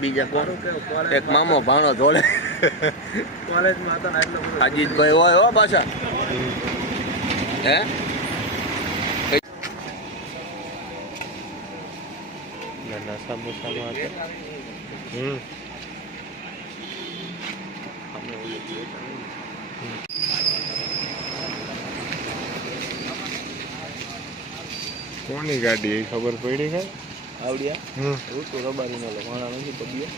બીજા કોણ? મામો ભાણો જોડે. કોલેજમાં હોય હો પાછા. હે? નાના સમોસામાં હમ. કોની ગાડી એ ખબર પડી કઈ આવડ્યા. હું તો રબારી નો લખવાના નથી પગ્યો